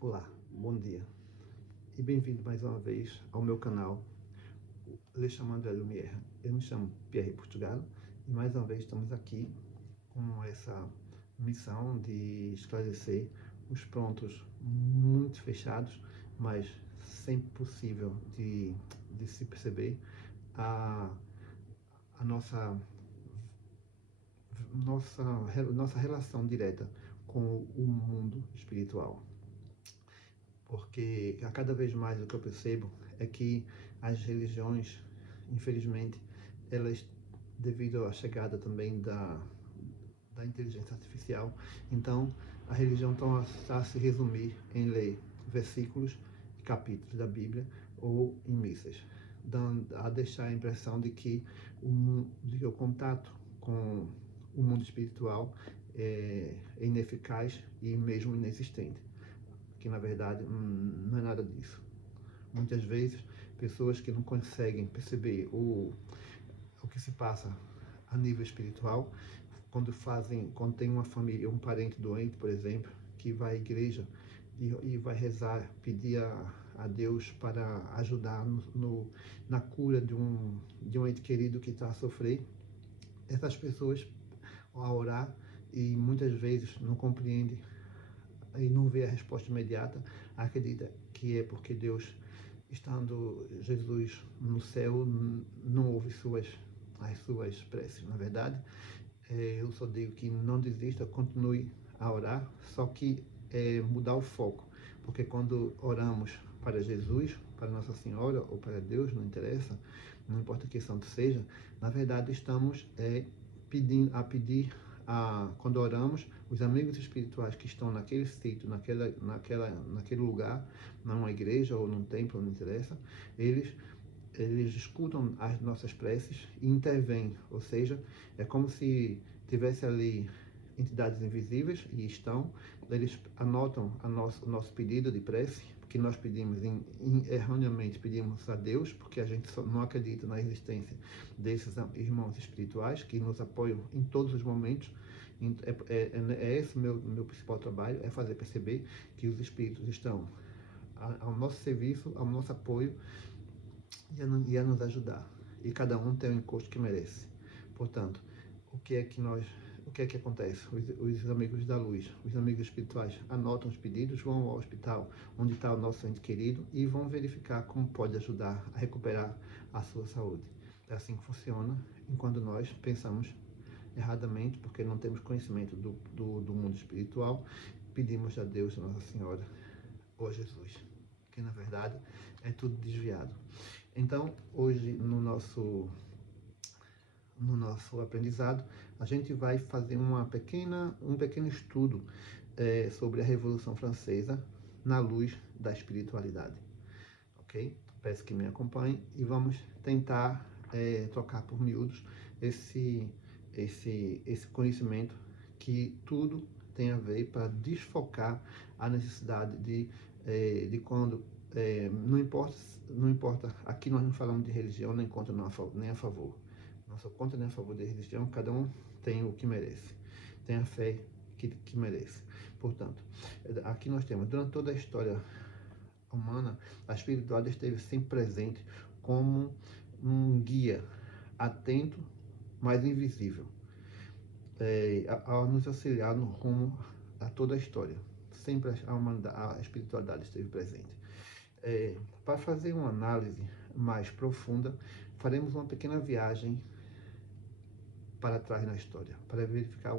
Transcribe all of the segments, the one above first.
Olá, bom dia e bem-vindo mais uma vez ao meu canal Le Chamando de Lumière. Eu me chamo Pierre Portugal e mais uma vez estamos aqui com essa missão de esclarecer os pontos muito fechados, mas sempre possível de se perceber a, a nossa relação direta com o mundo espiritual. Porque a cada vez mais o que eu percebo é que as religiões, infelizmente, elas, devido à chegada também da inteligência artificial, então a religião está a se resumir em ler versículos e capítulos da Bíblia ou em missas, dando a deixar a impressão de que o contato com o mundo espiritual é ineficaz e mesmo inexistente, que na verdade não é nada disso. Muitas vezes, pessoas que não conseguem perceber o que se passa a nível espiritual, quando tem uma família, um parente doente, por exemplo, que vai à igreja e vai rezar, pedir a Deus para ajudar na cura de um ente querido que está a sofrer, essas pessoas, ao orar, e muitas vezes não compreendem e não vê a resposta imediata, acredita que é porque Deus, estando Jesus no céu, não ouve as suas preces. Na verdade, eu só digo que não desista, continue a orar, só que mudar o foco, porque quando oramos para Jesus, para Nossa Senhora ou para Deus, não interessa, não importa que santo seja, na verdade estamos pedir quando oramos, os amigos espirituais que estão naquele sítio, naquele lugar, numa igreja ou num templo, não interessa, eles escutam as nossas preces e intervêm, ou seja, é como se tivesse ali entidades invisíveis, e estão, eles anotam o nosso pedido de prece, que nós pedimos erroneamente, pedimos a Deus, porque a gente não acredita na existência desses irmãos espirituais que nos apoiam em todos os momentos. Esse meu principal trabalho, é fazer perceber que os espíritos estão ao nosso serviço, ao nosso apoio e a nos ajudar. E cada um tem o encosto que merece. Portanto, o que é que acontece? Os amigos da luz, os amigos espirituais anotam os pedidos, vão ao hospital onde está o nosso ente querido e vão verificar como pode ajudar a recuperar a sua saúde. É assim que funciona, enquanto nós pensamos erradamente, porque não temos conhecimento do mundo espiritual, pedimos a Deus, a Nossa Senhora ou a Jesus, que na verdade é tudo desviado. Então, hoje no nosso aprendizado, a gente vai fazer um pequeno estudo sobre a Revolução Francesa na luz da espiritualidade, ok? Peço que me acompanhe e vamos tentar trocar por miúdos esse conhecimento, que tudo tem a ver para desfocar a necessidade de quando não importa, aqui nós não falamos de religião nem contra nem a favor. Não sou contra nem a favor da religião, cada um tem o que merece, tem a fé que merece. Portanto, aqui nós temos, durante toda a história humana, a espiritualidade esteve sempre presente como um guia atento, mas invisível, a nos auxiliar no rumo a toda a história. Sempre a espiritualidade esteve presente. Para fazer uma análise mais profunda, faremos uma pequena viagem para trás na história, para verificar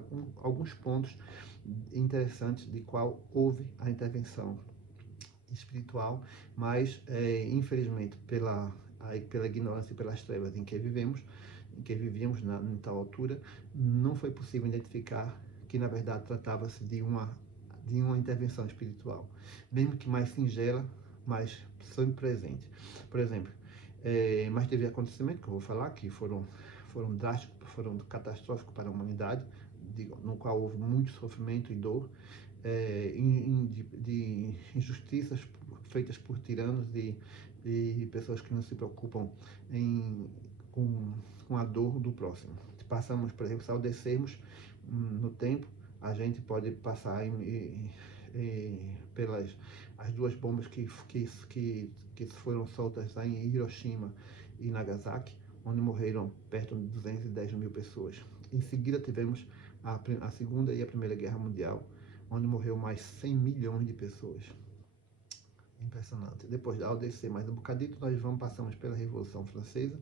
alguns pontos interessantes de qual houve a intervenção espiritual, mas infelizmente pela ignorância e pelas trevas em que vivíamos em tal altura, não foi possível identificar que na verdade tratava-se de uma intervenção espiritual, mesmo que mais singela, mas sempre presente. Por exemplo, mas teve acontecimentos que eu vou falar que foram drásticos, foram catastróficos para a humanidade, no qual houve muito sofrimento e dor, de injustiças feitas por tiranos e pessoas que não se preocupam com a dor do próximo. Passamos, por exemplo, se ao descermos no tempo, a gente pode passar pelas as duas bombas que foram soltas lá em Hiroshima e Nagasaki, onde morreram perto de 210 mil pessoas. Em seguida tivemos a Segunda e a Primeira Guerra Mundial, onde morreu mais 100 milhões de pessoas. Impressionante. Depois, ao descer mais um bocadito, nós passamos pela Revolução Francesa,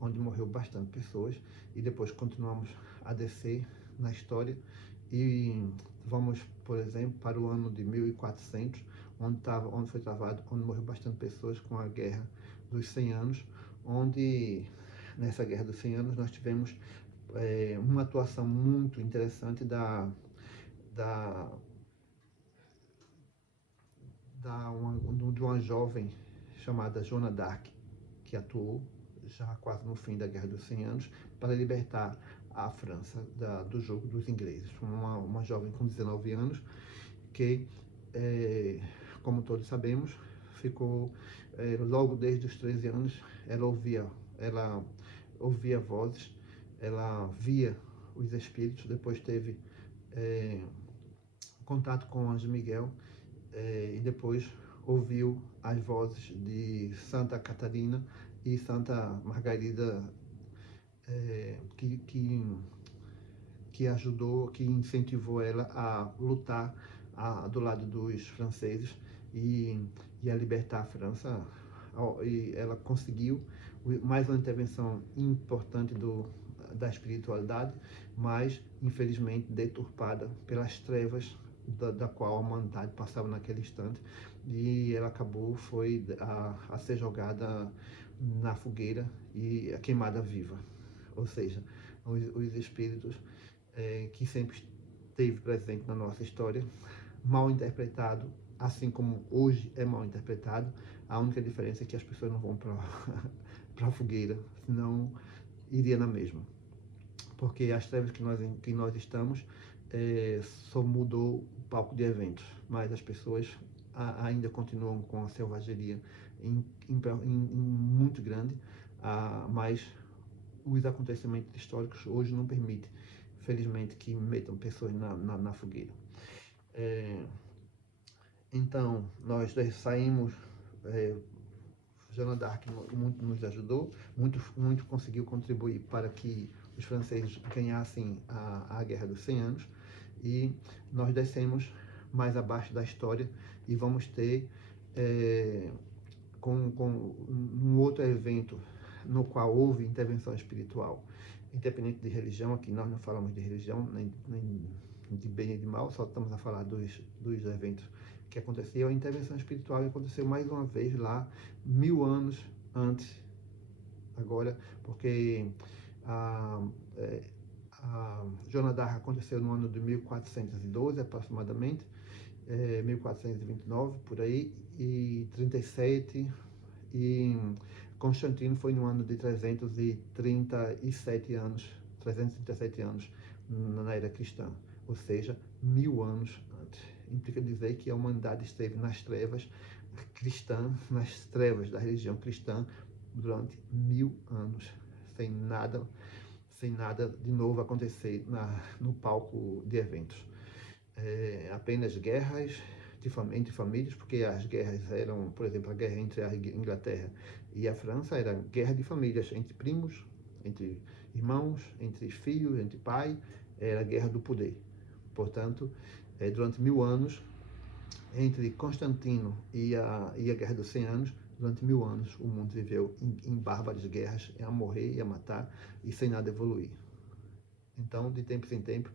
onde morreu bastante pessoas, e depois continuamos a descer na história e vamos, por exemplo, para o ano de 1400, onde foi travado, onde morreu bastante pessoas, com a Guerra dos 100 Anos, onde nessa Guerra dos 100 Anos nós tivemos uma atuação muito interessante de uma jovem chamada Joana d'Arc, que atuou já quase no fim da Guerra dos 100 Anos para libertar a França do jogo dos ingleses. Uma jovem com 19 anos que, como todos sabemos, ficou logo desde os 13 anos, ela ouvia vozes, ela via os espíritos, depois teve contato com o Anjo Miguel, e depois ouviu as vozes de Santa Catarina e Santa Margarida, que ajudou, que incentivou ela a lutar do lado dos franceses e a libertar a França. E ela conseguiu mais uma intervenção importante da espiritualidade, mas infelizmente deturpada pelas trevas da qual a humanidade passava naquele instante, e ela foi a ser jogada na fogueira e queimada viva. Ou seja, os espíritos que sempre esteve presente na nossa história, mal interpretado, assim como hoje é mal interpretado. A única diferença é que as pessoas não vão para a fogueira, senão iria na mesma. Porque as trevas que nós estamos só mudou o palco de eventos, mas as pessoas ainda continuam com a selvageria muito grande, mas os acontecimentos históricos hoje não permitem, felizmente, que metam pessoas na fogueira. Então, nós saímos, Joana d'Arc muito nos ajudou, muito conseguiu contribuir para que os franceses ganhassem a Guerra dos 100 Anos, e nós descemos mais abaixo da história e vamos ter um outro evento no qual houve intervenção espiritual, independente de religião. Aqui nós não falamos de religião, nem de bem e de mal, só estamos a falar dos eventos que aconteceu. A intervenção espiritual aconteceu mais uma vez lá, 1000 anos antes, agora, porque a Joana d'Arc aconteceu no ano de 1412, aproximadamente, 1429, por aí, e 37, e Constantino foi no ano de 337 anos na era cristã, ou seja, 1000 anos antes. Implica dizer que a humanidade esteve nas trevas cristãs, nas trevas da religião cristã, durante 1000 anos, sem nada de novo acontecer no palco de eventos. Apenas guerras entre famílias, porque as guerras eram, por exemplo, a guerra entre a Inglaterra e a França era guerra de famílias, entre primos, entre irmãos, entre filhos, entre pai, era a guerra do poder. Portanto, durante 1000 anos, entre Constantino e a Guerra dos 100 Anos, durante 1000 anos, o mundo viveu em bárbaras guerras, a morrer e a matar, e sem nada evoluir. Então, de tempo em tempo,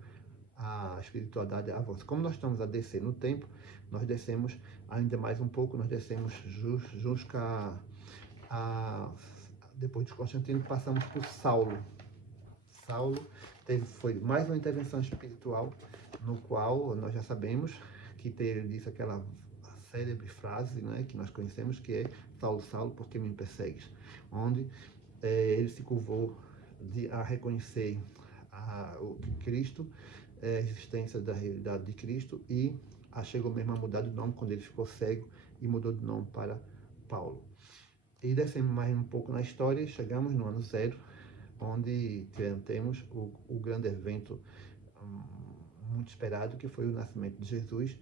a espiritualidade avança. Como nós estamos a descer no tempo, nós descemos ainda mais um pouco, nós descemos depois de Constantino, passamos por Saulo. Saulo foi mais uma intervenção espiritual, no qual nós já sabemos que ele disse aquela célebre frase, né, que nós conhecemos, que é: Saulo, Saulo, por que me persegues? Onde ele se curvou a reconhecer o Cristo, a existência da realidade de Cristo, e chegou mesmo a mudar de nome quando ele ficou cego e mudou de nome para Paulo. E descemos mais um pouco na história e chegamos no ano 0, onde temos o grande evento muito esperado, que foi o nascimento de Jesus,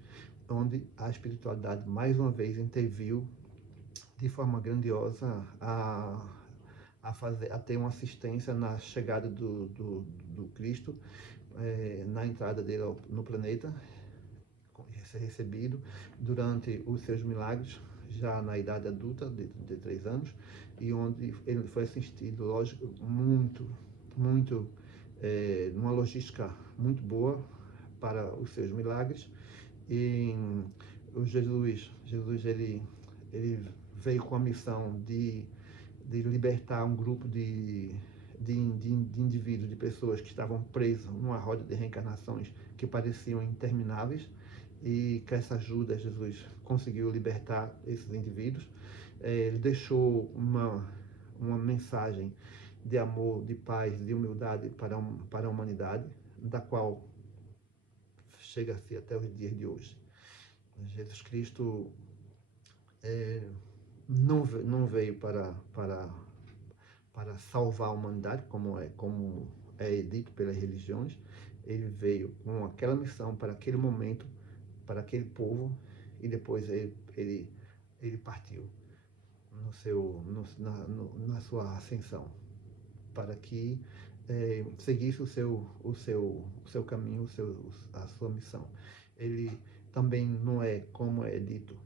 onde a espiritualidade mais uma vez interviu de forma grandiosa a ter uma assistência na chegada do Cristo, na entrada dele no planeta, ser recebido durante os seus milagres, já na idade adulta, de 3 anos, e onde ele foi assistido, lógico, numa logística muito boa para os seus milagres. E o Jesus ele veio com a missão de libertar um grupo de indivíduos, de pessoas que estavam presos numa roda de reencarnações que pareciam intermináveis, e com essa ajuda Jesus conseguiu libertar esses indivíduos. Ele deixou uma mensagem de amor, de paz, de humildade para a humanidade, da qual chega-se até os dias de hoje. Jesus Cristo não veio para salvar a humanidade, como é dito pelas religiões. Ele veio com aquela missão para aquele momento, para aquele povo, e depois ele partiu na sua ascensão, para que seguisse o seu caminho, a sua missão. Ele também não é, como é dito,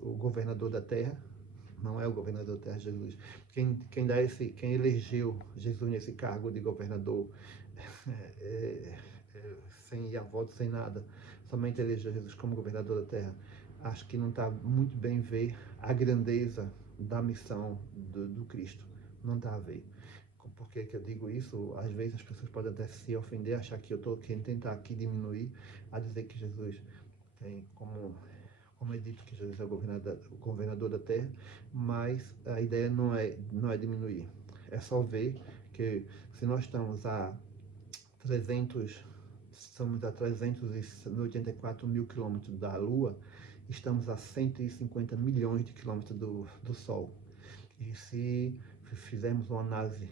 o governador da terra. Não é o governador da terra, Jesus. Quem elegeu Jesus nesse cargo de governador, sem ir a voto, sem nada, somente elegeu Jesus como governador da terra, acho que não está muito bem ver a grandeza da missão do Cristo. Não está a ver. Por que eu digo isso? Às vezes as pessoas podem até se ofender, achar que eu estou querendo tentar aqui diminuir, a dizer que Jesus tem como é dito que Jesus é o governador da terra, mas a ideia não é diminuir. É só ver que se nós estamos a 384 mil quilômetros da Lua, estamos a 150 milhões de quilômetros do Sol. E se fizermos uma análise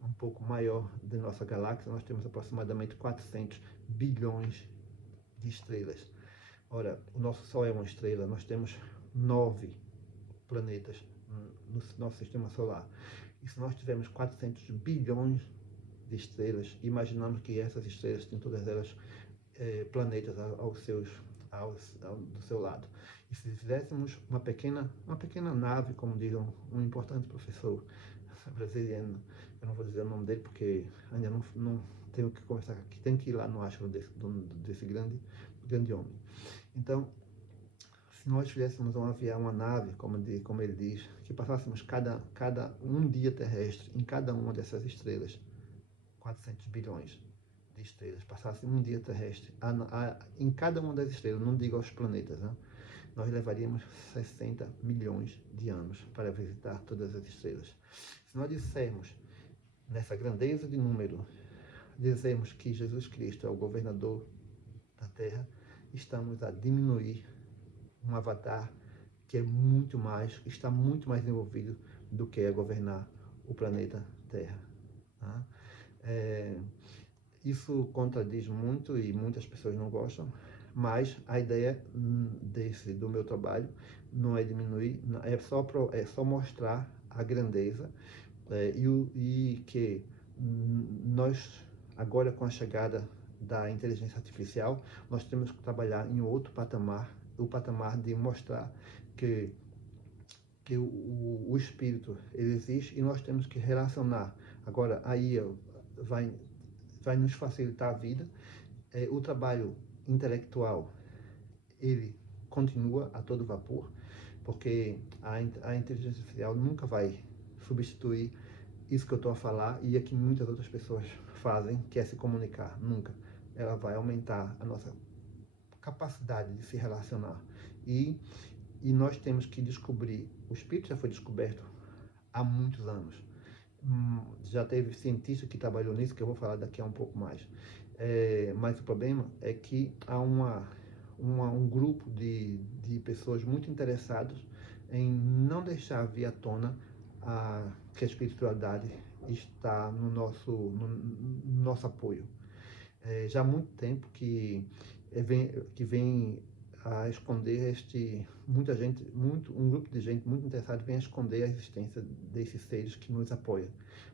um pouco maior da nossa galáxia, nós temos aproximadamente 400 bilhões de estrelas. Ora, o nosso Sol é uma estrela, nós temos 9 planetas no nosso sistema solar. E se nós tivermos 400 bilhões de estrelas, imaginamos que essas estrelas têm todas elas planetas do seu lado. E se fizéssemos uma pequena nave, como diz um importante professor brasileiro, eu não vou dizer o nome dele porque ainda não tenho que conversar aqui, tenho que ir lá no astro desse grande homem. Então, se nós fizéssemos uma nave, como ele diz, que passássemos cada um dia terrestre em cada uma dessas estrelas, 400 bilhões de estrelas, passasse um dia terrestre em cada uma das estrelas, não digo aos planetas, né? Nós levaríamos 60 milhões de anos para visitar todas as estrelas. Se nós dissermos, nessa grandeza de número, dizemos que Jesus Cristo é o governador da Terra, estamos a diminuir um avatar que está muito mais envolvido do que a governar o planeta Terra. Tá? Isso contradiz muito e muitas pessoas não gostam, mas a ideia do meu trabalho não é diminuir, é só mostrar a grandeza e que nós, agora com a chegada da inteligência artificial, nós temos que trabalhar em outro patamar, o patamar de mostrar que o espírito ele existe e nós temos que relacionar. Agora, aí vai nos facilitar a vida. O trabalho intelectual, ele continua a todo vapor, porque a inteligência artificial nunca vai substituir isso que eu estou a falar e é que muitas outras pessoas fazem, que é se comunicar. Nunca. Ela vai aumentar a nossa capacidade de se relacionar. E nós temos que descobrir, o espírito já foi descoberto há muitos anos. Já teve cientista que trabalhou nisso, que eu vou falar daqui a um pouco mais. Mas o problema é que há um grupo de pessoas muito interessadas em não deixar vir à tona que a espiritualidade está no nosso apoio. Já há muito tempo que que vem a esconder um grupo de gente muito interessado vem a esconder a existência desses seres que nos apoiam.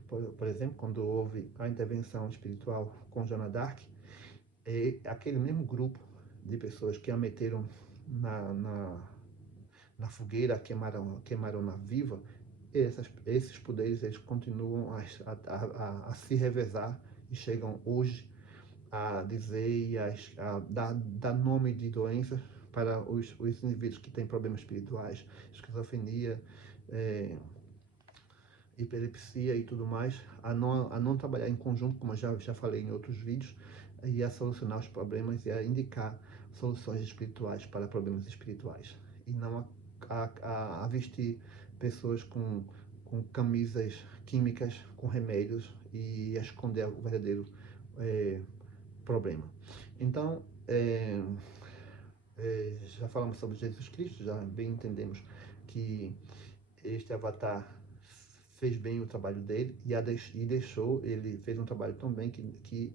Por exemplo, quando houve a intervenção espiritual com Joana d'Arc, aquele mesmo grupo de pessoas que a meteram na fogueira, queimaram-na viva, esses poderes eles continuam a se revezar e chegam hoje a dizer e a dar nome de doenças para os indivíduos que têm problemas espirituais, esquizofrenia, epilepsia e tudo mais, a não trabalhar em conjunto, como eu já falei em outros vídeos, e a solucionar os problemas e a indicar soluções espirituais para problemas espirituais. E não a vestir pessoas com camisas químicas, com remédios e a esconder o verdadeiro problema. Então, já falamos sobre Jesus Cristo, já bem entendemos que este avatar fez bem o trabalho dele ele fez um trabalho tão bem que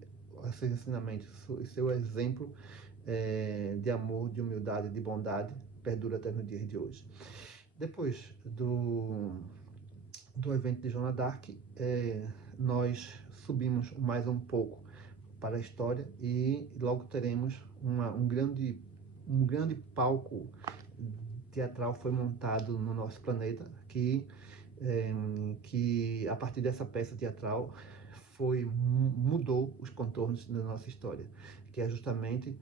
seus ensinamentos, seu exemplo de amor, de humildade, de bondade perdura até no dia de hoje. Depois do evento de Joana d'Arc, nós subimos mais um pouco para a história e logo teremos um grande palco teatral foi montado no nosso planeta que a partir dessa peça teatral mudou os contornos da nossa história, que é justamente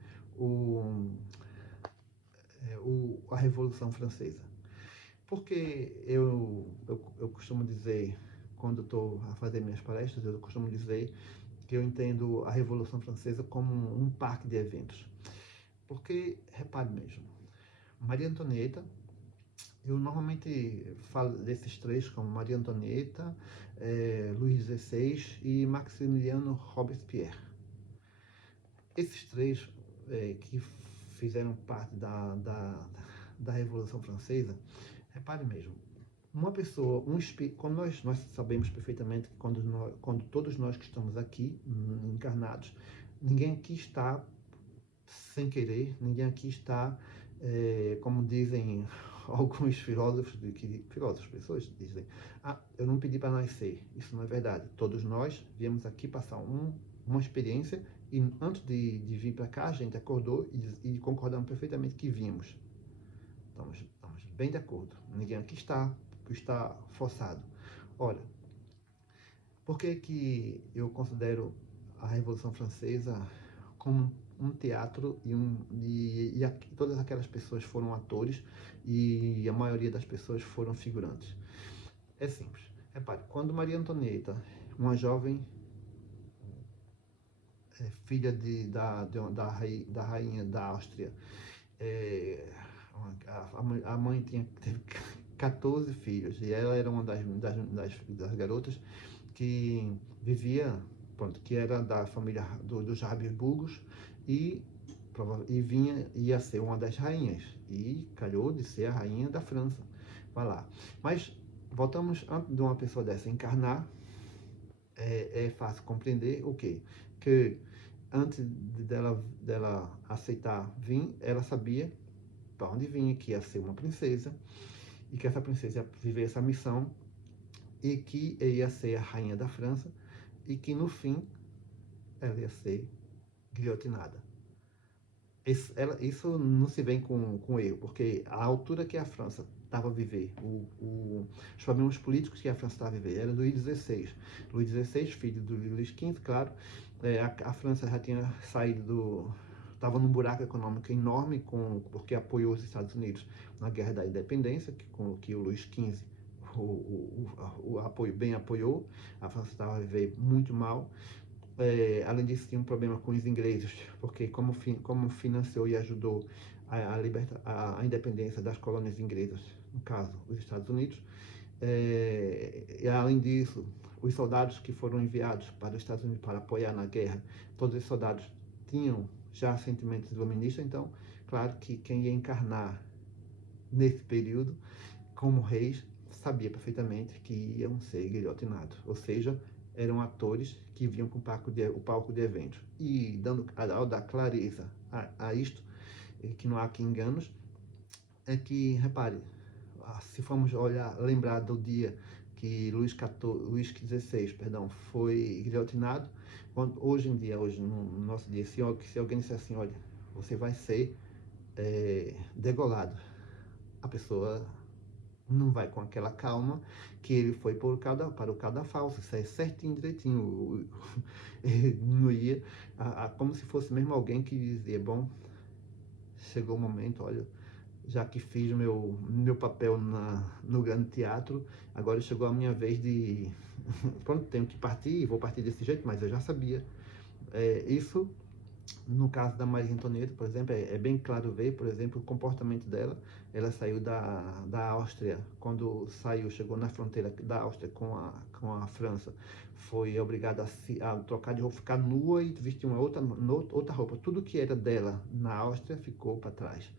a Revolução Francesa. Porque eu costumo dizer, quando estou a fazer minhas palestras, eu costumo dizer que eu entendo a Revolução Francesa como um parque de eventos. Porque, repare mesmo, Maria Antonieta, eu normalmente falo desses três como Maria Antonieta, Luís XVI e Maximiliano Robespierre. Esses três que fizeram parte da Revolução Francesa, repare mesmo, uma pessoa, quando nós sabemos perfeitamente que quando todos nós que estamos aqui, encarnados, ninguém aqui está sem querer, ninguém aqui está, como dizem alguns pessoas dizem, eu não pedi para nascer. Isso não é verdade. Todos nós viemos aqui passar uma experiência e antes de vir para cá, a gente acordou e concordamos perfeitamente que vimos. Estamos bem de acordo. Ninguém aqui está forçado. Olha, por que eu considero a Revolução Francesa como um teatro e todas aquelas pessoas foram atores e a maioria das pessoas foram figurantes? É simples. Repare, quando Maria Antonieta, uma jovem filha da rainha da Áustria, a mãe teve 14 filhos e ela era uma das garotas que vivia, que era da família dos Habsburgos e ia ser uma das rainhas e calhou de ser a rainha da França. Vai lá. Mas voltamos, antes de uma pessoa dessa encarnar, é fácil compreender o quê? Que antes dela aceitar vir, ela sabia para onde vinha, que ia ser uma princesa e que essa princesa ia viver essa missão e que ia ser a rainha da França e que no fim ela ia ser guilhotinada. Isso não se vem com erro, porque a altura que a França estava a viver, os problemas políticos que a França estava a viver, era Luís XVI. Luís XVI, filho do Luís XV, claro, a França já tinha saído estava num buraco econômico enorme, porque apoiou os Estados Unidos na Guerra da Independência, que o Luís XV apoiou. A França estava a viver muito mal. Além disso, tinha um problema com os ingleses, porque como financiou e ajudou a independência das colônias inglesas, no caso, os Estados Unidos. E além disso, os soldados que foram enviados para os Estados Unidos para apoiar na guerra, todos os soldados tinham já sentimentos iluministas, então, claro que quem ia encarnar nesse período, como reis, sabia perfeitamente que iam ser guilhotinados, ou seja, eram atores que vinham com o palco de eventos. E dando a da clareza a isto, e que não há aqui enganos, é que, repare, se formos olhar, lembrar do dia que Luís XVI, perdão, foi guilhotinado, hoje em dia, hoje no nosso dia, se alguém disser assim, olha, você vai ser degolado, a pessoa não vai com aquela calma que ele foi para o cadafalso, isso é certinho, direitinho, não ia, como se fosse mesmo alguém que dizia, bom, chegou o momento, olha, já que fiz meu papel no grande teatro, agora chegou a minha vez de, pronto, tenho que partir, vou partir desse jeito, mas eu já sabia. Isso, no caso da Maria Antonieta, por exemplo, é bem claro ver, por exemplo, o comportamento dela. Ela saiu da Áustria, quando chegou na fronteira da Áustria com a França, foi obrigada a trocar de roupa, ficar nua e vestir uma outra roupa. Tudo que era dela na Áustria ficou para trás.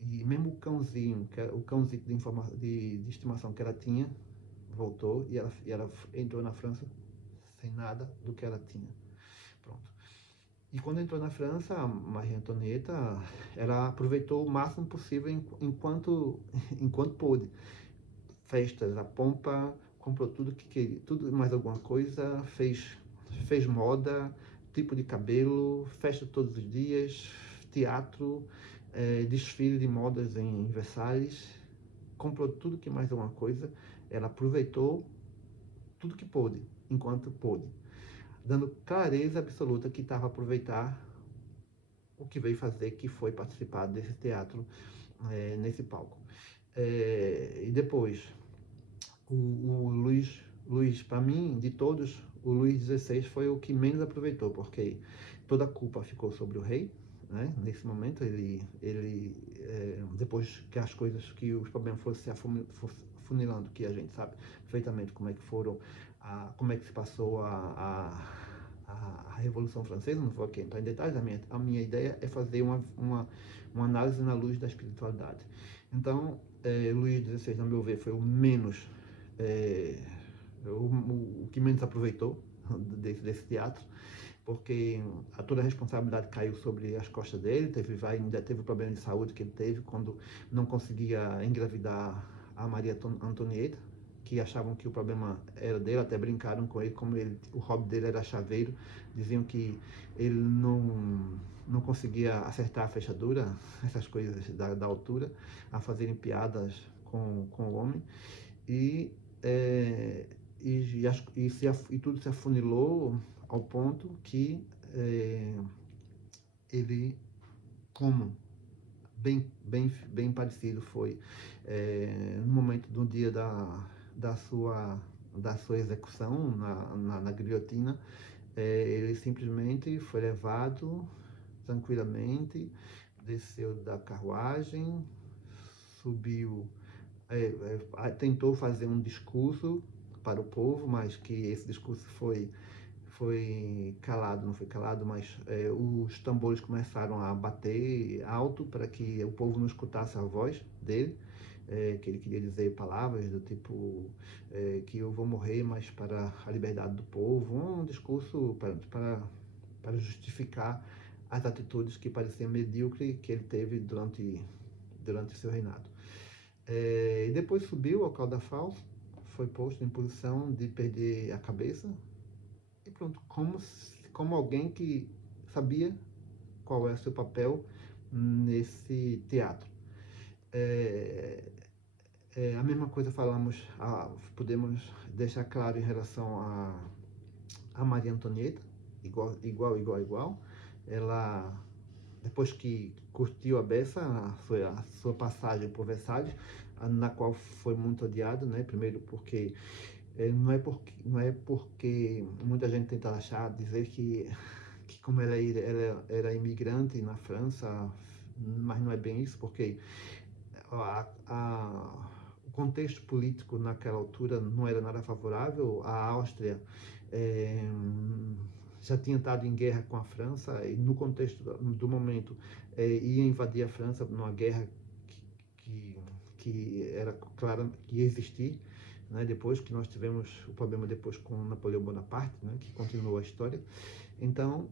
E mesmo o cãozinho, o cãozinho de estimação que ela tinha, voltou e ela entrou na França sem nada do que ela tinha. Pronto. E quando entrou na França, a Maria Antonieta, ela aproveitou o máximo possível enquanto pôde. Festas, a pompa, comprou tudo que queria, tudo mais alguma coisa, fez moda, tipo de cabelo, festa todos os dias, teatro, desfile de modas em Versalhes, comprou tudo que mais alguma coisa, ela aproveitou tudo que pôde, enquanto pôde, dando clareza absoluta que estava a aproveitar o que veio fazer, que foi participar desse teatro, nesse palco. E depois, o Luís, para mim, de todos, o Luís XVI foi o que menos aproveitou, porque toda a culpa ficou sobre o rei, né? Nesse momento, depois que que os problemas foram se afunilando, que a gente sabe perfeitamente como é que foram, como é que se passou a Revolução Francesa, não vou aqui entrar em detalhes, a minha ideia é fazer uma análise na luz da espiritualidade. Então, Luís XVI, no meu ver, foi o menos, o que menos aproveitou desse teatro, porque toda a responsabilidade caiu sobre as costas dele, ainda teve o problema de saúde que ele teve quando não conseguia engravidar a Maria Antonieta, que achavam que o problema era dele, até brincaram com ele, como o hobby dele era chaveiro, diziam que ele não conseguia acertar a fechadura, essas coisas da altura, a fazerem piadas com o homem, e tudo se afunilou ao ponto que ele, como bem parecido foi no momento do dia da sua execução na guilhotina, ele simplesmente foi levado tranquilamente, desceu da carruagem, subiu, tentou fazer um discurso para o povo, mas que esse discurso foi calado, não foi calado, mas os tambores começaram a bater alto para que o povo não escutasse a voz dele, que ele queria dizer palavras do tipo que eu vou morrer, mas para a liberdade do povo, um discurso para justificar as atitudes que pareciam medíocres que ele teve durante seu reinado. E depois subiu ao cadafalso, foi posto em posição de perder a cabeça, e pronto, como alguém que sabia qual é o seu papel nesse teatro. A mesma coisa podemos deixar claro em relação a Maria Antonieta, igual. Ela, depois que curtiu a beça, a sua passagem por Versalhes, na qual foi muito odiado, né? Primeiro porque não é porque muita gente tenta dizer que como ela era imigrante na França, mas não é bem isso, porque o contexto político naquela altura não era nada favorável. A Áustria já tinha estado em guerra com a França e no contexto do momento ia invadir a França numa guerra que era clara que ia existir, né? Depois que nós tivemos o problema depois com Napoleão Bonaparte, né? Que continuou a história. Então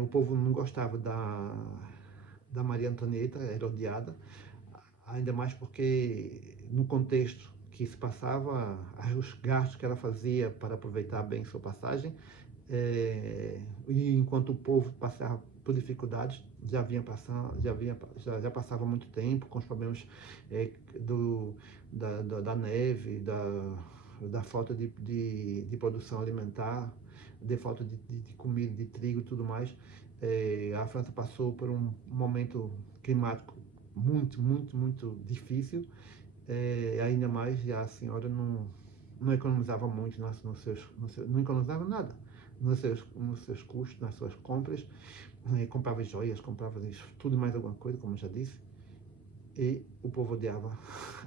O povo não gostava da Maria Antonieta, era odiada, ainda mais porque no contexto que se passava, os gastos que ela fazia para aproveitar bem sua passagem, e enquanto o povo passava por dificuldades, já passava muito tempo com os problemas é, do, da neve, da falta de produção alimentar, de falta de comida, de trigo e tudo mais. A França passou por um momento climático muito difícil, ainda mais, e a senhora não economizava muito não economizava nada nos seus custos, nas suas compras, comprava joias, comprava tudo e mais alguma coisa, como eu já disse, e o povo odiava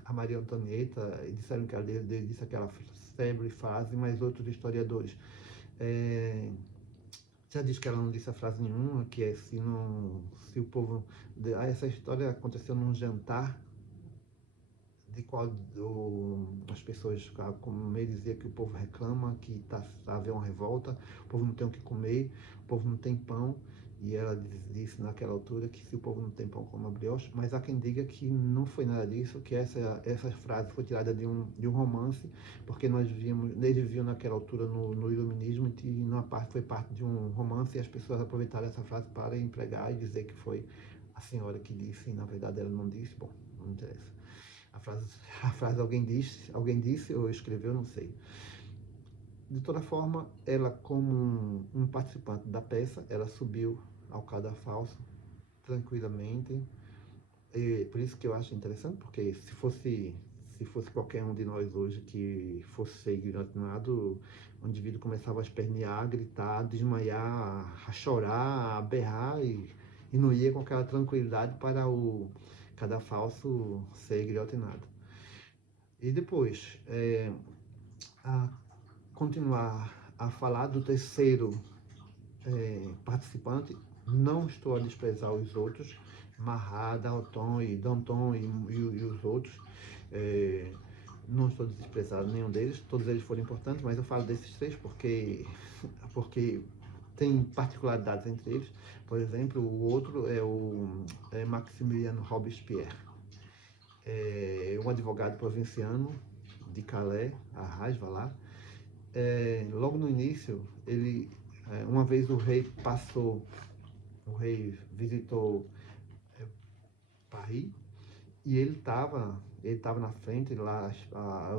a Maria Antonieta, e disseram que ela disse aquela célebre frase, mas outros historiadores já diz que ela não disse a frase nenhuma, que é se o povo... Essa história aconteceu num jantar de qual as pessoas, como ele dizia, que o povo reclama, que está havendo uma revolta, o povo não tem o que comer, o povo não tem pão, e ela disse naquela altura que se o povo não tem pão, coma brioche, mas há quem diga que não foi nada disso, que essa frase foi tirada de um romance, porque eles viviam naquela altura no iluminismo, e foi parte de um romance, e as pessoas aproveitaram essa frase para empregar e dizer que foi a senhora que disse, e na verdade ela não disse. Bom, não interessa. A frase, a frase alguém disse ou escreveu, não sei. De toda forma, ela, como um participante da peça, ela subiu ao cadafalso tranquilamente. E por isso que eu acho interessante, porque se fosse qualquer um de nós hoje que fosse ser guilhotinado, o indivíduo começava a espernear, a gritar, a desmaiar, a chorar, a berrar, e não ia com aquela tranquilidade para o cadafalso ser guilhotinado. E depois, a continuar a falar do terceiro participante, não estou a desprezar os outros, Marat, Dalton e Danton e os outros, não estou desprezando nenhum deles, todos eles foram importantes, mas eu falo desses três porque tem particularidades entre eles. Por exemplo, o outro é Maximiliano Robespierre, um advogado provinciano de Calais, Arras, lá. Logo no início, uma vez o rei visitou Paris, e ele tava na frente lá,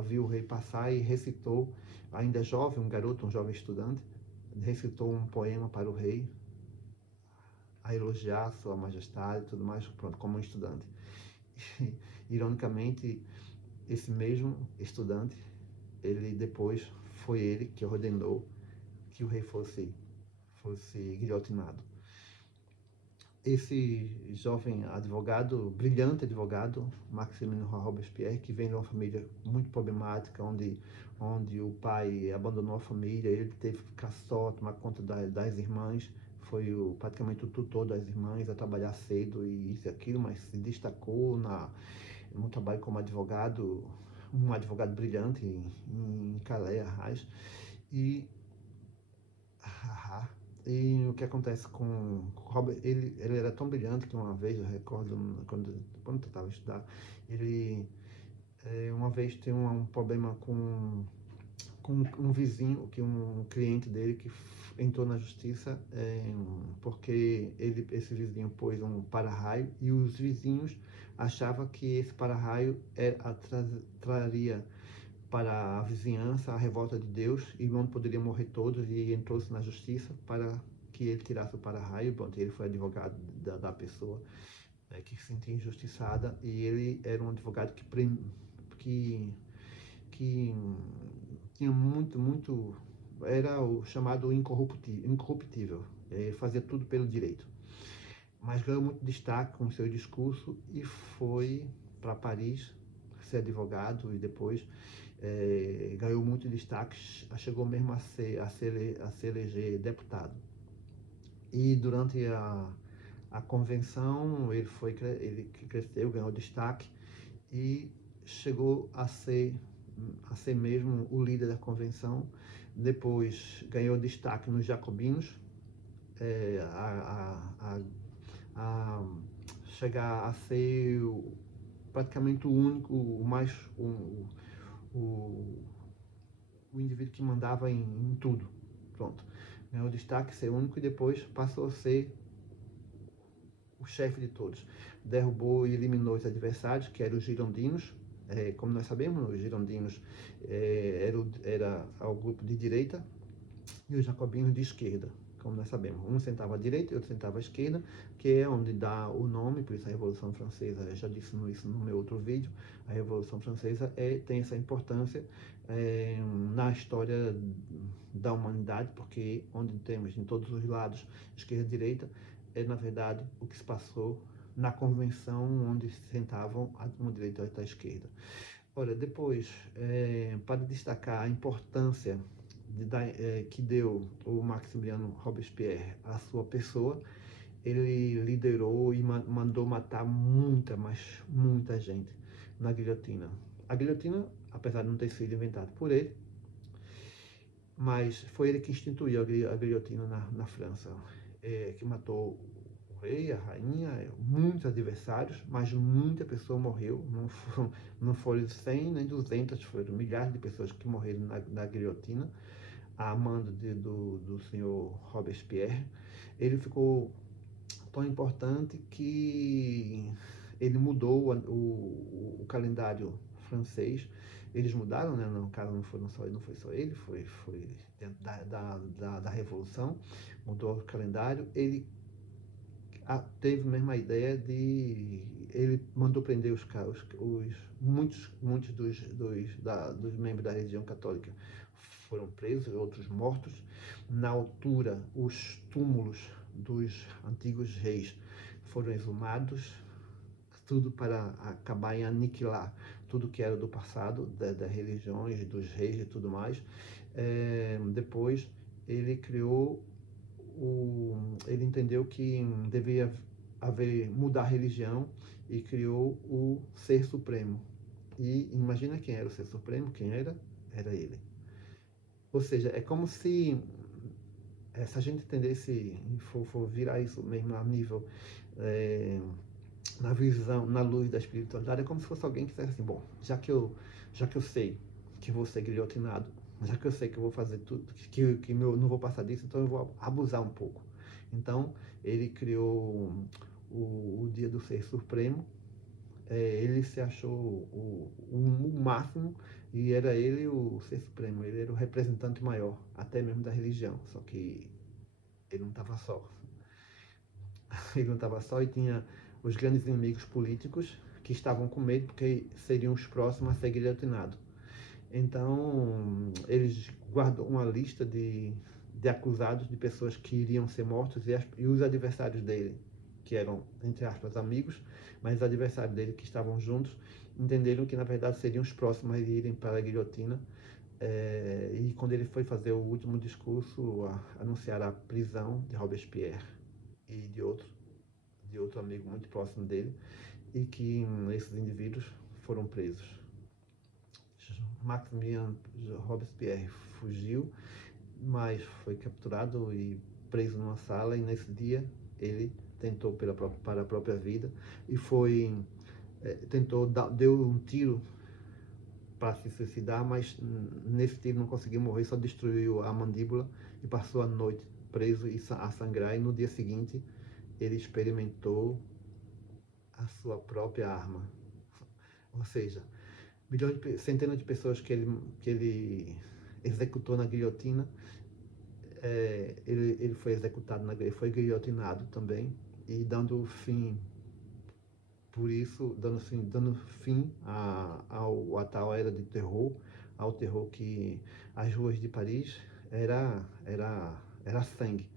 viu o rei passar e recitou, ainda jovem, um jovem estudante, recitou um poema para o rei, a elogiar sua majestade e tudo mais, pronto, como um estudante. Ironicamente, esse mesmo estudante, foi ele que ordenou que o rei fosse guilhotinado. Esse jovem advogado, brilhante advogado, Maximilien Robespierre, que vem de uma família muito problemática, onde o pai abandonou a família, ele teve que ficar só, tomar conta das irmãs, foi praticamente o tutor das irmãs, a trabalhar cedo e isso e aquilo, mas se destacou no trabalho como advogado, um advogado brilhante em Calais, Arras. E o que acontece com Robert, ele era tão brilhante que uma vez, eu recordo, quando eu estava a estudar, ele uma vez teve um problema com um vizinho, um cliente dele que entrou na justiça porque esse vizinho pôs um para-raio e os vizinhos achavam que esse para-raio traria para a vizinhança a revolta de Deus e não poderia morrer todos, e entrou-se na justiça para que ele tirasse o para-raio. Bom, ele foi advogado da pessoa que se sentia injustiçada, e ele era um advogado que tinha muito era o chamado incorruptível, fazia tudo pelo direito, mas ganhou muito destaque com o seu discurso e foi para Paris ser advogado, e depois ganhou muito destaque, chegou mesmo a se eleger deputado. E durante a convenção ele cresceu, ganhou destaque e chegou a ser mesmo o líder da convenção. Depois ganhou destaque nos jacobinos, a chegar a ser praticamente o único, o, o indivíduo que mandava em tudo. Pronto. Ganhou destaque, ser único, e depois passou a ser o chefe de todos. Derrubou e eliminou os adversários, que eram os girondinos. Como nós sabemos, os girondinos era o grupo de direita e os jacobinos de esquerda, como nós sabemos. Um sentava à direita e outro sentava à esquerda, que é onde dá o nome, por isso a Revolução Francesa, eu já disse isso no meu outro vídeo, a Revolução Francesa tem essa importância na história da humanidade, porque onde temos em todos os lados, esquerda e direita, na verdade o que se passou na convenção onde se sentavam uma direita e outra esquerda. Olha, depois, para destacar a importância que deu o Maximiliano Robespierre à sua pessoa, ele liderou e mandou matar mas muita gente na guilhotina. A guilhotina, apesar de não ter sido inventada por ele, mas foi ele que instituiu a guilhotina na França, que matou o rei, a rainha, muitos adversários, mas muita pessoa morreu. Não foram 100 nem 200, foram milhares de pessoas que morreram na guilhotina, a mando do senhor Robespierre. Ele ficou tão importante que ele mudou o calendário francês. Eles mudaram, né? No caso, não foi só ele, foi dentro da Revolução, mudou o calendário. Ele teve mesmo a ideia ele mandou prender muitos dos membros da religião católica foram presos, outros mortos. Na altura, os túmulos dos antigos reis foram exumados, tudo para acabar e aniquilar tudo que era do passado, das religiões, dos reis e tudo mais. Depois, ele ele entendeu que devia mudar a religião e criou o Ser Supremo. E imagina quem era o Ser Supremo? Quem era? Era ele. Ou seja, é como se a gente entendesse, for virar isso mesmo a nível, na visão, na luz da espiritualidade, é como se fosse alguém que dissesse assim, bom, já que eu sei que vou ser guilhotinado, já que eu sei que eu vou fazer tudo, que não vou passar disso, então eu vou abusar um pouco. Então, ele criou o Dia do Ser Supremo. Ele se achou o máximo, e era ele o Ser Supremo, ele era o representante maior, até mesmo da religião, só que ele não estava só. Ele não estava só, e tinha os grandes inimigos políticos que estavam com medo porque seriam os próximos a ser guilhotinados. Então, eles guardam uma lista de acusados, de pessoas que iriam ser mortos, e os adversários dele, que eram, entre aspas, amigos, mas os adversários dele que estavam juntos, entenderam que, na verdade, seriam os próximos a irem para a guilhotina. E quando ele foi fazer o último discurso, anunciar a prisão de Robespierre e de outro amigo muito próximo dele, e que esses indivíduos foram presos. Maximilien Robespierre fugiu, mas foi capturado e preso numa sala, e nesse dia ele tentou para a própria vida e deu um tiro para se suicidar, mas nesse tiro não conseguiu morrer, só destruiu a mandíbula e passou a noite preso e a sangrar, e no dia seguinte ele experimentou a sua própria arma. Ou seja, centenas de pessoas que ele executou na guilhotina, ele foi executado foi guilhotinado também, e dando fim, por isso, dando fim à tal era de terror, ao terror que as ruas de Paris era sangue.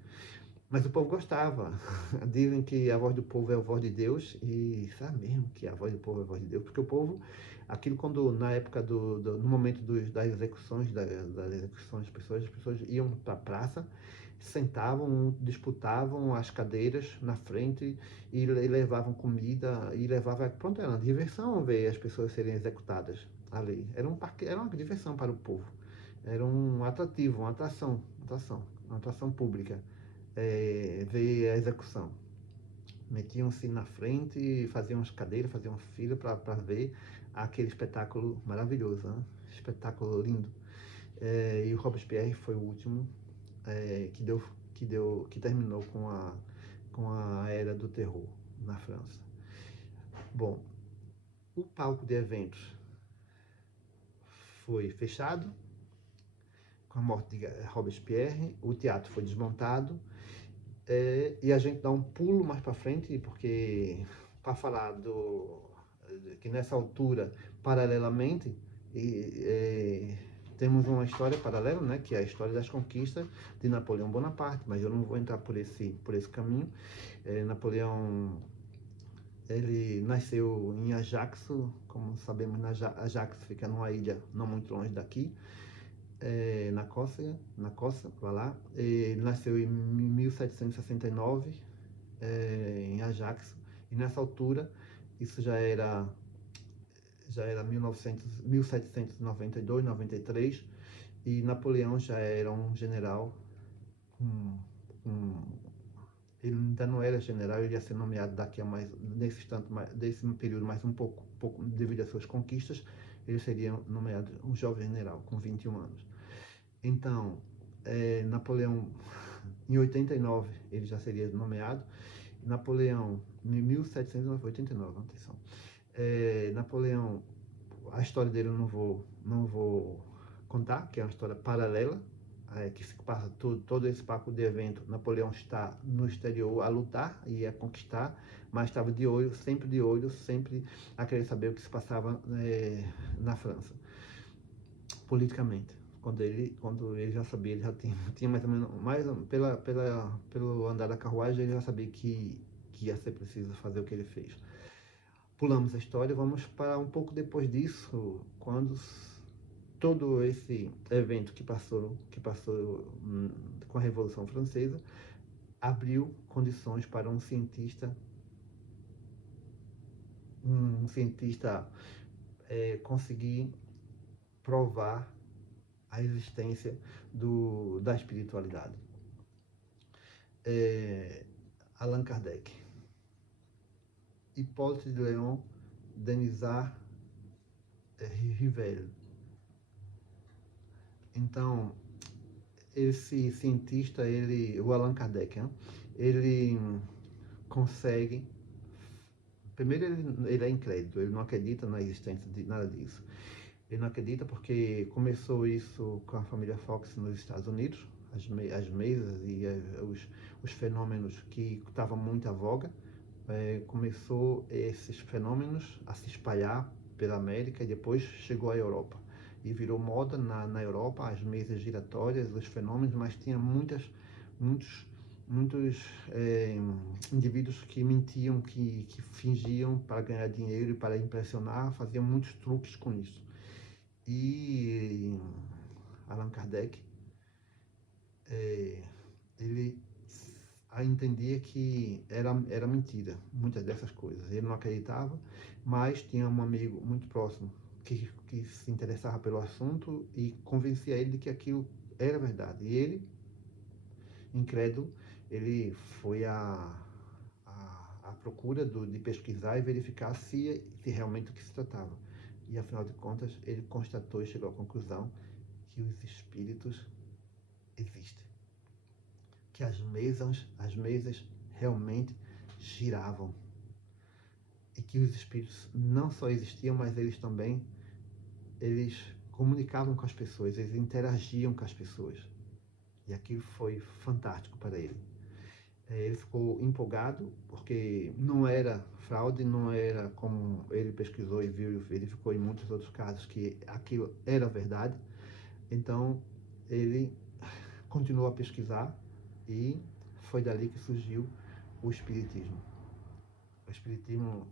Mas o povo gostava. Dizem que a voz do povo é a voz de Deus, e sabe mesmo que a voz do povo é a voz de Deus, porque o povo, na época no momento das execuções, as pessoas iam para a praça, sentavam, disputavam as cadeiras na frente e levavam comida, e pronto, era uma diversão ver as pessoas serem executadas ali. Era uma diversão para o povo. Era um atrativo, uma atração pública. ver a execução. Metiam-se na frente, faziam as cadeiras, faziam fila para ver aquele espetáculo maravilhoso, né? Espetáculo lindo. E o Robespierre foi o último que terminou com a era do terror na França. Bom, o palco de eventos foi fechado com a morte de Robespierre, o teatro foi desmontado, e a gente dá um pulo mais para frente, porque para falar que nessa altura, paralelamente, temos uma história paralela, né, que é a história das conquistas de Napoleão Bonaparte, mas eu não vou entrar por esse caminho. Napoleão, ele nasceu em Ajaxo, como sabemos, Ajaxo fica numa ilha não muito longe daqui, na Córcega, lá. Ele nasceu em 1769, em Ajax, e nessa altura, isso já era 1792, 93, e Napoleão já era um general, ele ainda não era general, ele ia ser nomeado daqui a mais, desse período mais um pouco, devido às suas conquistas, ele seria nomeado um jovem general, com 21 anos. Então, Napoleão, em 89, ele já seria nomeado. Napoleão, em 1789, atenção. Napoleão, a história dele eu não vou contar, que é uma história paralela, que se passa todo esse papo de evento. Napoleão está no exterior a lutar e a conquistar, mas estava de olho, sempre a querer saber o que se passava na França, politicamente. Quando ele já sabia, ele já tinha mais ou menos, pelo andar da carruagem, ele já sabia que ia ser preciso fazer o que ele fez. Pulamos a história, vamos para um pouco depois disso, quando todo esse evento que passou com a Revolução Francesa abriu condições para um cientista conseguir provar a existência da espiritualidade. Allan Kardec, Hipólito de Leon, Denisard Rivel. Então, esse cientista, o Allan Kardec, ele consegue. Primeiro, ele é incrédulo, ele não acredita na existência de nada disso. Ele não acredita porque começou isso com a família Fox nos Estados Unidos, as mesas e os fenômenos que estavam muito à voga. Começou esses fenômenos a se espalhar pela América e depois chegou à Europa. E virou moda na Europa, as mesas giratórias, os fenômenos, mas tinha muitos indivíduos que mentiam, que fingiam para ganhar dinheiro e para impressionar, faziam muitos truques com isso. E Allan Kardec, ele entendia que era mentira, muitas dessas coisas. Ele não acreditava, mas tinha um amigo muito próximo que se interessava pelo assunto e convencia ele de que aquilo era verdade. E ele, incrédulo, ele foi à procura de pesquisar e verificar se realmente o que se tratava. E, afinal de contas, ele constatou e chegou à conclusão que os espíritos existem. Que as mesas realmente giravam. E que os espíritos não só existiam, mas eles comunicavam com as pessoas, eles interagiam com as pessoas. E aquilo foi fantástico para ele. Ele ficou empolgado, porque não era fraude, não era como ele pesquisou e viu, verificou em muitos outros casos que aquilo era verdade. Então, ele continuou a pesquisar e foi dali que surgiu o Espiritismo. O Espiritismo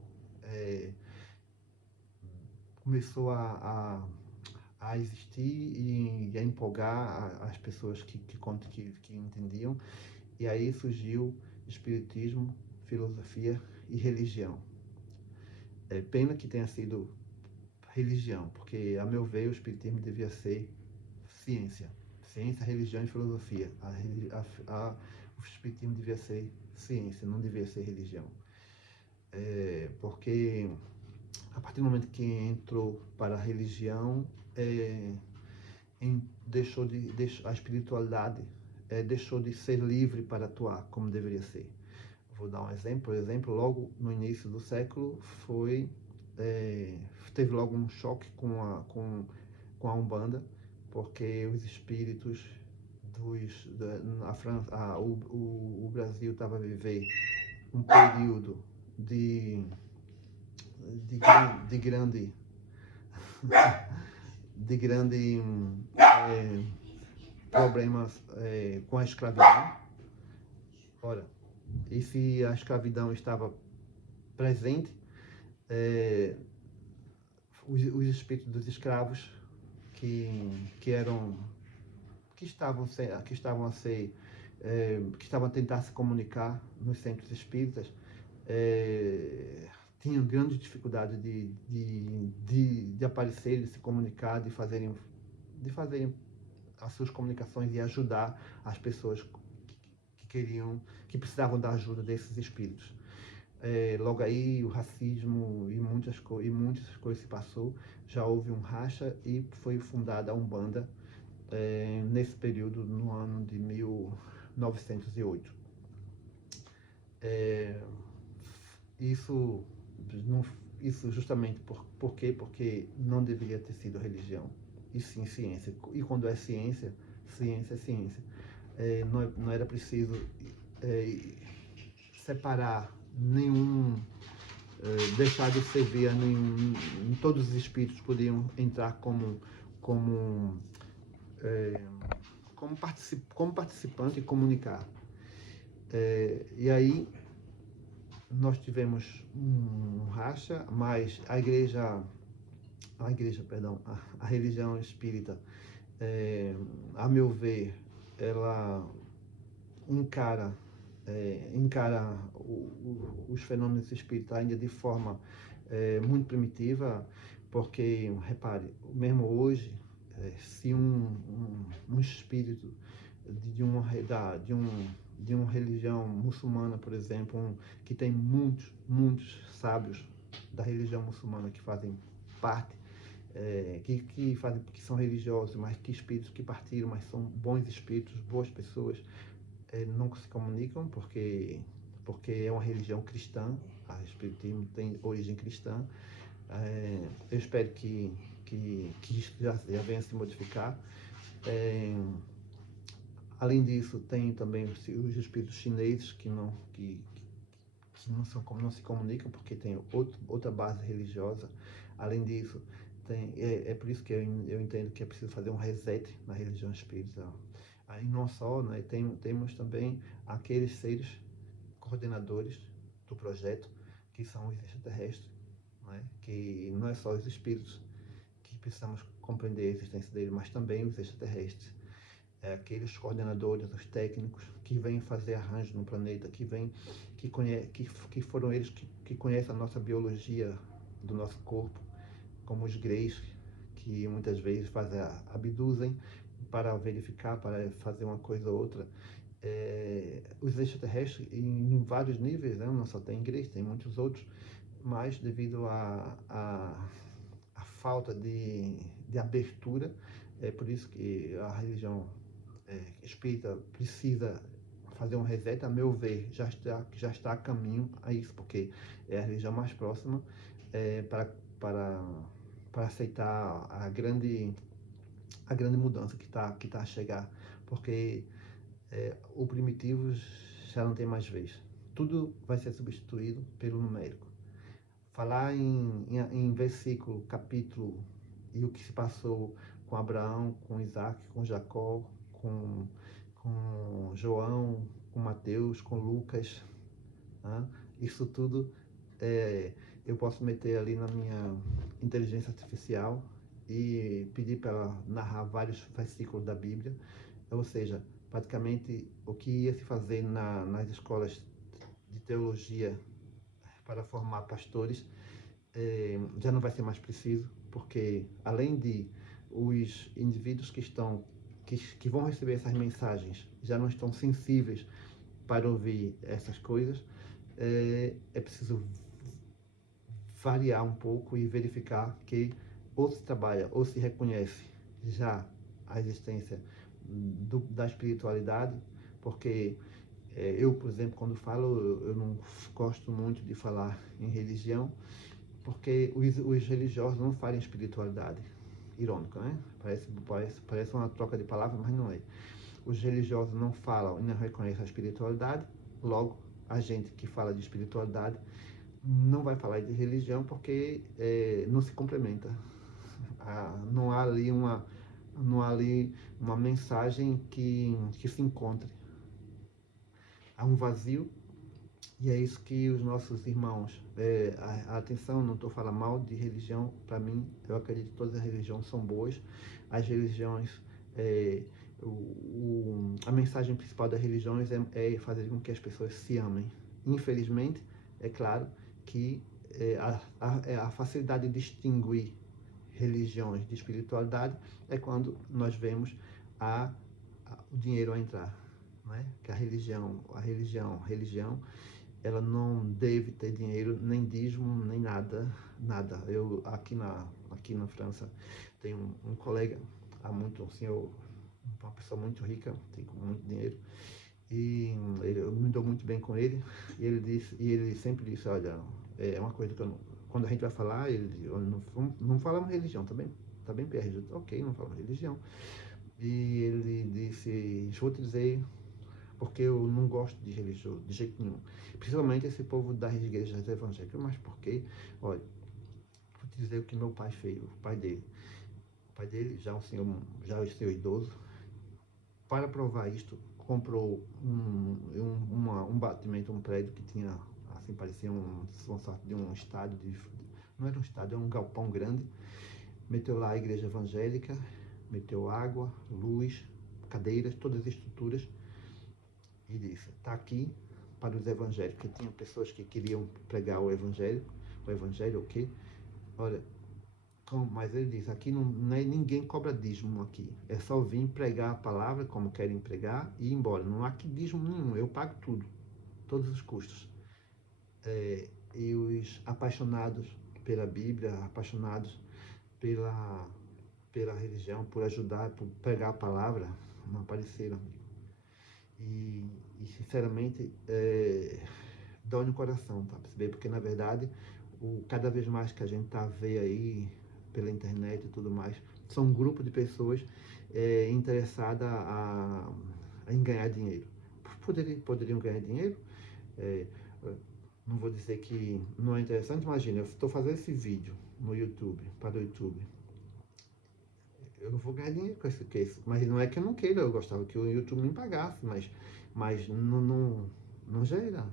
começou a existir e a empolgar as pessoas que entendiam. E aí surgiu Espiritismo, filosofia e religião. Pena que tenha sido religião, porque, a meu ver, o Espiritismo devia ser ciência. Ciência, religião e filosofia. o espiritismo devia ser ciência, não devia ser religião. Porque a partir do momento que entrou para a religião, a espiritualidade deixou de ser livre para atuar como deveria ser. Vou dar um exemplo. Por exemplo, logo no início do século teve logo um choque com a Umbanda, porque os espíritos na França, o Brasil estava a viver um período de grande problemas com a escravidão. Ora, e se a escravidão estava presente, os espíritos dos escravos que estavam a tentar se comunicar nos centros espíritas, tinham grande dificuldade de aparecer, de se comunicar, de fazerem as suas comunicações e ajudar as pessoas que precisavam da ajuda desses espíritos. Logo aí o racismo e muitas coisas se passou, já houve um racha e foi fundada a Umbanda nesse período, no ano de 1908. Isso justamente por quê? Porque não deveria ter sido religião, e sim ciência. E quando é ciência, ciência é ciência. Não era preciso separar deixar de servir a nenhum. Todos os espíritos podiam entrar como participante e comunicar. E aí nós tivemos um racha, mas a religião espírita, a meu ver, ela encara os fenômenos espíritas ainda de forma muito primitiva, porque, repare, mesmo hoje, se um espírito de uma religião muçulmana, por exemplo, que tem muitos sábios da religião muçulmana que fazem parte, que são religiosos, mas que espíritos que partiram, mas são bons espíritos, boas pessoas, não se comunicam porque é uma religião cristã, o espiritismo tem origem cristã. Eu espero que isso já venha a se modificar. Além disso, tem também os espíritos chineses que não se comunicam porque tem outra base religiosa. Além disso, é por isso que eu entendo que é preciso fazer um reset na religião espírita. Aí não só, né, temos também aqueles seres coordenadores do projeto, que são os extraterrestres, né, que não é só os espíritos que precisamos compreender a existência deles, mas também os extraterrestres. Aqueles coordenadores, os técnicos que vêm fazer arranjo no planeta, que foram eles que conhecem a nossa biologia do nosso corpo, como os greys, que muitas vezes abduzem para verificar, para fazer uma coisa ou outra. Os extraterrestres, em vários níveis, né? Não só tem igreja, tem muitos outros, mas devido à falta de abertura, é por isso que a religião espírita precisa fazer um reset, a meu ver, já está a caminho a isso, porque é a religião mais próxima para aceitar a grande mudança que está a chegar, porque o primitivo já não tem mais vez. Tudo vai ser substituído pelo numérico. Falar em versículo, capítulo e o que se passou com Abraão, com Isaac, com Jacó, com João, com Mateus, com Lucas, né? Isso tudo eu posso meter ali na minha inteligência artificial e pedir para ela narrar vários versículos da Bíblia, ou seja, praticamente o que ia se fazer nas escolas de teologia para formar pastores já não vai ser mais preciso, porque além de os indivíduos que vão receber essas mensagens já não estão sensíveis para ouvir essas coisas, é preciso variar um pouco e verificar que ou se trabalha ou se reconhece já a existência da espiritualidade, porque eu, por exemplo, quando falo, eu não gosto muito de falar em religião, porque os religiosos não falam em espiritualidade. Irônico, né? Parece uma troca de palavras, mas não é. Os religiosos não falam e não reconhecem a espiritualidade, logo, a gente que fala de espiritualidade não vai falar de religião porque não se complementa. Não há ali uma mensagem que se encontre. Há um vazio. E é isso que os nossos irmãos, atenção, não estou falando mal de religião, para mim, eu acredito que todas as religiões são boas. As religiões, a mensagem principal das religiões é fazer com que as pessoas se amem. Infelizmente, é claro que a facilidade de distinguir religiões de espiritualidade é quando nós vemos o dinheiro a entrar. Não é? Que a religião, ela não deve ter dinheiro, nem dízimo, nem nada. Eu, aqui na França, tenho um colega, um senhor, uma pessoa muito rica, tem muito dinheiro, e eu me dou muito bem com ele, e ele sempre disse, olha, é uma coisa que quando a gente vai falar, ele diz, olha, não falamos religião, tá bem perto, ok, não falamos religião. E ele disse, vou te dizer, porque eu não gosto de religioso, de jeito nenhum. Principalmente esse povo das igrejas evangélicas. Mas por quê? Olha, vou te dizer o que meu pai fez, o pai dele. O pai dele, já o senhor idoso, para provar isto, comprou um batimento, um prédio que tinha, assim, parecia uma sorte de um estádio, não era um estádio, era um galpão grande. Meteu lá a igreja evangélica, meteu água, luz, cadeiras, todas as estruturas, e disse, está aqui para os evangélicos, que tinham pessoas que queriam pregar o evangelho o quê? Olha, mas ele diz, aqui ninguém cobra dízimo aqui, é só vir pregar a palavra como querem pregar e ir embora, não há aqui dízimo nenhum, eu pago tudo, todos os custos. E os apaixonados pela Bíblia, apaixonados pela religião, por ajudar, por pregar a palavra, não apareceram, amigo. E sinceramente, dói no coração, tá? Perceber? Porque na verdade, cada vez mais que a gente tá vendo aí pela internet e tudo mais, são um grupo de pessoas interessadas em ganhar dinheiro. Poderiam ganhar dinheiro? Não vou dizer que não é interessante. Imagina, eu estou fazendo esse vídeo no YouTube, para o YouTube. Eu não vou ganhar dinheiro com isso, mas não é que eu não queira, eu gostava que o YouTube me pagasse, mas não gera.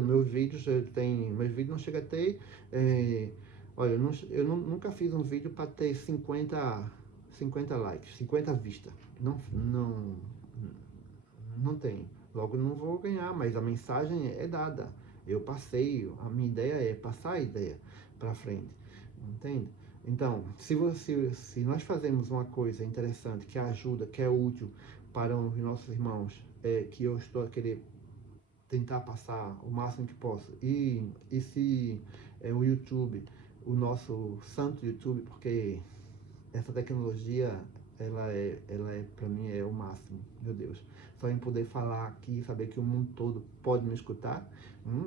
Meus vídeos não chegam a ter, olha, nunca fiz um vídeo para ter 50 likes, 50 vistas, não tem, logo não vou ganhar, mas a mensagem é dada, eu passei, a minha ideia é passar a ideia para frente, entende? Então, se nós fazemos uma coisa interessante, que ajuda, que é útil para os nossos irmãos, que eu estou a querer tentar passar o máximo que posso, e se o YouTube, o nosso santo YouTube, porque essa tecnologia, ela é para mim, é o máximo, meu Deus. Só em poder falar aqui, saber que o mundo todo pode me escutar,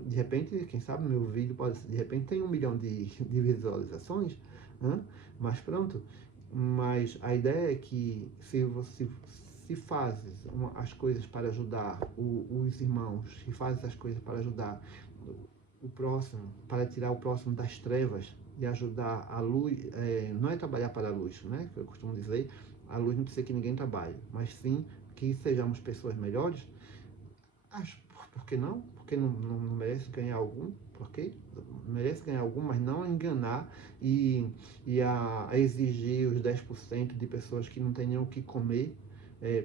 de repente, quem sabe meu vídeo de repente tem 1 milhão de visualizações, mas pronto. Mas a ideia é que se fazes as coisas para ajudar os irmãos, se fazes as coisas para ajudar o próximo, para tirar o próximo das trevas e ajudar a luz, não é trabalhar para a luz, né? Que eu costumo dizer, a luz não precisa que ninguém trabalhe, mas sim que sejamos pessoas melhores. Por que não? Porque não merece ganhar algum? Por quê? Merece ganhar algum, mas não enganar e a exigir os 10% de pessoas que não têm nem o que comer,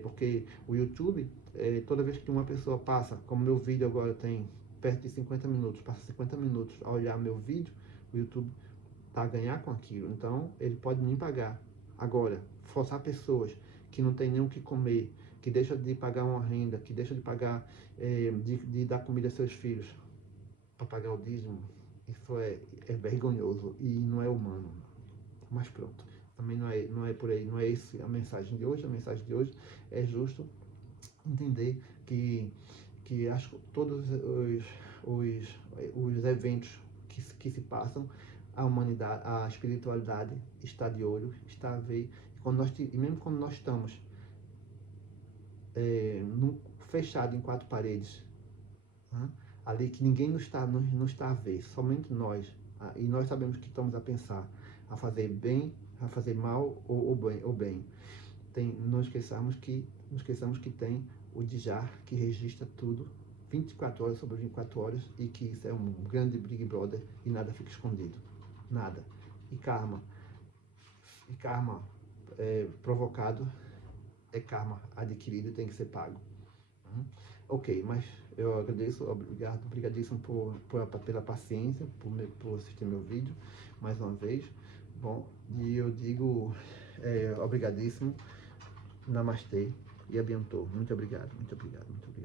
porque o YouTube, toda vez que uma pessoa passa, como meu vídeo agora tem perto de 50 minutos, passa 50 minutos a olhar meu vídeo, o YouTube tá a ganhar com aquilo, então ele pode me pagar. Agora, forçar pessoas que não têm nem o que comer, que deixa de pagar uma renda, que deixa de pagar, de dar comida aos seus filhos para pagar o dízimo, isso é vergonhoso e não é humano. Mas pronto, também não é por aí, não é esse a mensagem de hoje. A mensagem de hoje é justo entender que todos os eventos que se passam, a humanidade, a espiritualidade está de olho, está a ver, e mesmo quando nós estamos fechado em quatro paredes, né, ali que ninguém não está a ver, somente nós, e nós sabemos que estamos a pensar, a fazer bem, a fazer mal ou bem. Não esqueçamos que tem o Djar, que registra tudo 24 horas sobre 24 horas, e que isso é um grande Big Brother e nada fica escondido. Nada. E karma provocado é karma adquirido e tem que ser pago. Ok, mas eu agradeço, obrigadíssimo pela paciência, por assistir meu vídeo mais uma vez. Bom, e eu digo obrigadíssimo, namastê e abençoe. Muito obrigado, muito obrigado, muito obrigado.